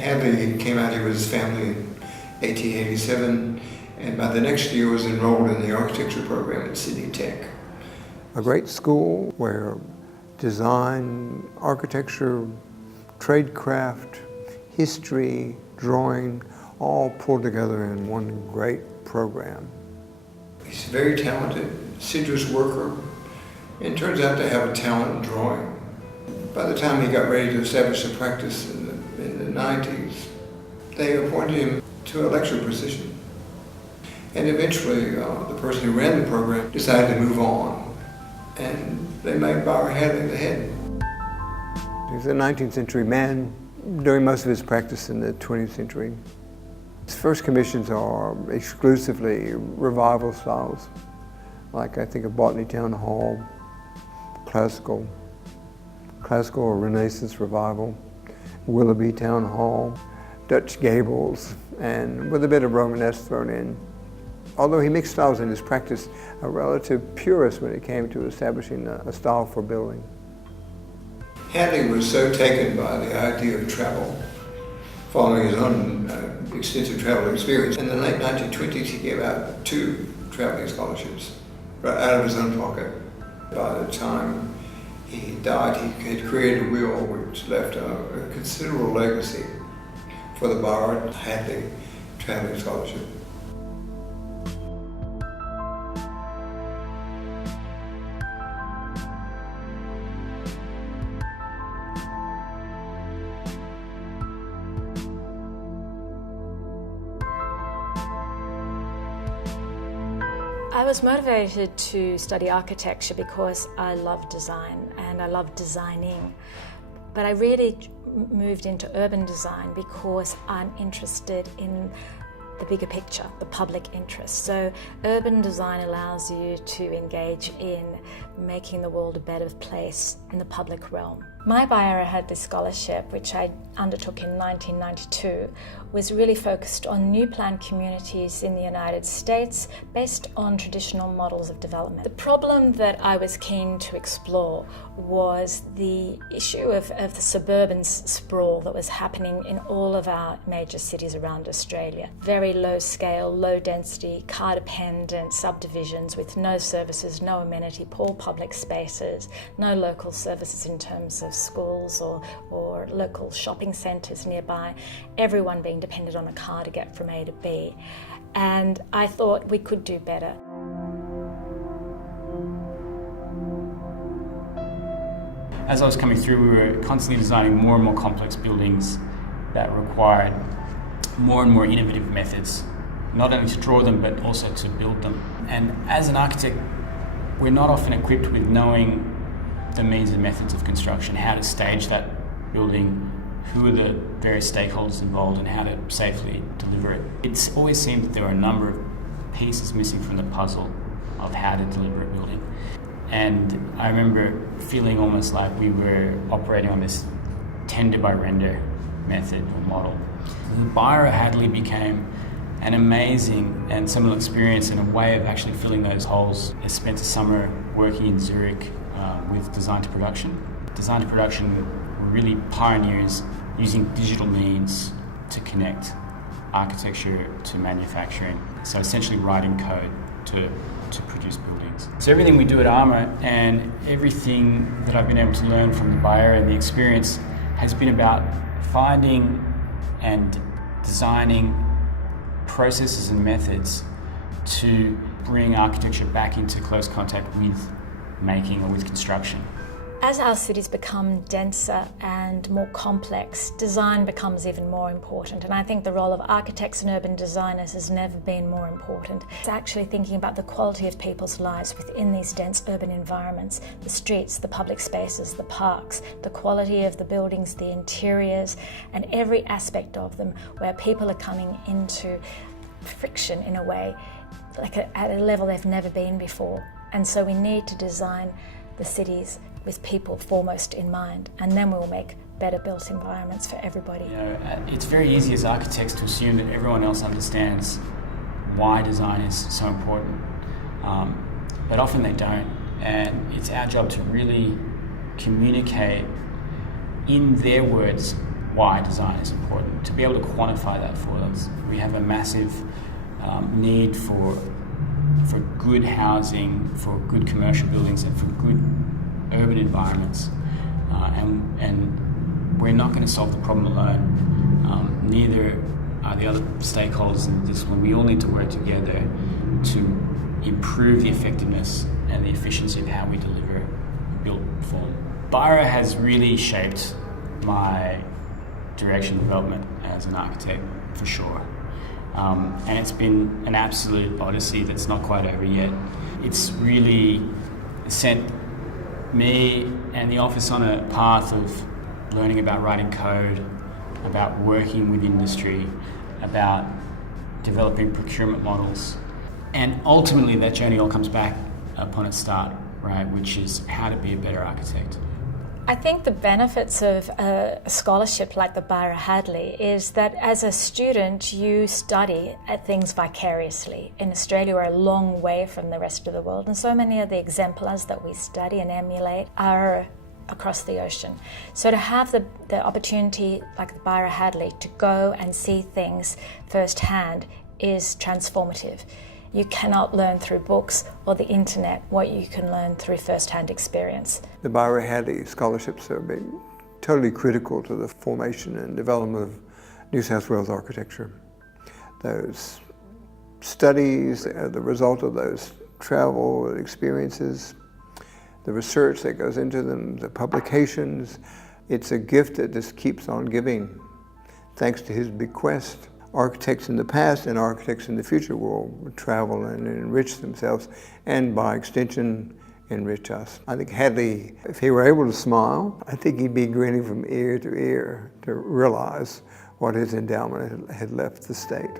Hadley came out here with his family in 1887, and by the next year was enrolled in the architecture program at Sydney Tech. A great school where design, architecture, tradecraft, history, drawing, all pulled together in one great program. He's a very talented, assiduous worker, and turns out to have a talent in drawing. By the time he got ready to establish a practice in the 90s, they appointed him to a lecture position. And eventually, the person who ran the program decided to move on, and they made Byera Hadley the head. He's a 19th century man doing most of his practice in the 20th century. His first commissions are exclusively revival styles, like I think of Botany Town Hall, classical or Renaissance revival, Willoughby Town Hall, Dutch gables, and with a bit of Romanesque thrown in. Although he mixed styles in his practice, a relative purist when it came to establishing a style for building. Hadley was so taken by the idea of travel, following his own extensive travel experience. In the late 1920s, he gave out 2 traveling scholarships right out of his own pocket. By the time he died, he had created a will which left a considerable legacy for the Byera Hadley Travelling Scholarship. I was motivated to study architecture because I love design and I love designing. But I really moved into urban design because I'm interested in the bigger picture, the public interest. So urban design allows you to engage in making the world a better place in the public realm. My Byera Hadley Scholarship, which I undertook in 1992, was really focused on new planned communities in the United States based on traditional models of development. The problem that I was keen to explore was the issue of the suburban sprawl that was happening in all of our major cities around Australia. Very low scale, low density, car dependent subdivisions with no services, no amenity, poor public spaces, no local services in terms of schools or local shopping centres nearby, everyone being dependent on a car to get from A to B. And I thought we could do better. As I was coming through, we were constantly designing more and more complex buildings that required more and more innovative methods, not only to draw them, but also to build them. And as an architect, we're not often equipped with knowing the means and methods of construction, how to stage that building, who are the various stakeholders involved, and how to safely deliver it. It's always seemed that there were a number of pieces missing from the puzzle of how to deliver a building. And I remember feeling almost like we were operating on this tender by render method or model. Byera Hadley became an amazing and seminal experience and a way of actually filling those holes. I spent a summer working in Zurich with design to production. Design to production were really pioneers using digital means to connect architecture to manufacturing. So essentially writing code to produce buildings. So everything we do at ARMA and everything that I've been able to learn from the Byera and the experience has been about finding and designing processes and methods to bring architecture back into close contact with making or with construction. As our cities become denser and more complex, design becomes even more important. And I think the role of architects and urban designers has never been more important. It's actually thinking about the quality of people's lives within these dense urban environments, the streets, the public spaces, the parks, the quality of the buildings, the interiors, and every aspect of them where people are coming into friction in a way, like at a level they've never been before. And so we need to design the cities with people foremost in mind, and then we'll make better built environments for everybody. You know, it's very easy as architects to assume that everyone else understands why design is so important, but often they don't, and it's our job to really communicate in their words why design is important, to be able to quantify that for us. We have a massive need for good housing, for good commercial buildings, and for good urban environments. And we're not going to solve the problem alone. Neither are the other stakeholders in the discipline. We all need to work together to improve the effectiveness and the efficiency of how we deliver built form. Byera has really shaped my direction of development as an architect, for sure. And it's been an absolute odyssey that's not quite over yet. It's really sent me and the office on a path of learning about writing code, about working with industry, about developing procurement models. And ultimately that journey all comes back upon its start, right, which is how to be a better architect. I think the benefits of a scholarship like the Byera Hadley is that as a student you study things vicariously. In Australia we're a long way from the rest of the world, and so many of the exemplars that we study and emulate are across the ocean. So to have the opportunity like the Byera Hadley to go and see things firsthand is transformative. You cannot learn through books or the internet what you can learn through first-hand experience. The Byera Hadley scholarships have been totally critical to the formation and development of New South Wales architecture. Those studies, the result of those travel experiences, the research that goes into them, the publications, it's a gift that just keeps on giving. Thanks to his bequest, architects in the past and architects in the future will travel and enrich themselves, and by extension, enrich us. I think Hadley, if he were able to smile, I think he'd be grinning from ear to ear to realize what his endowment had left the state.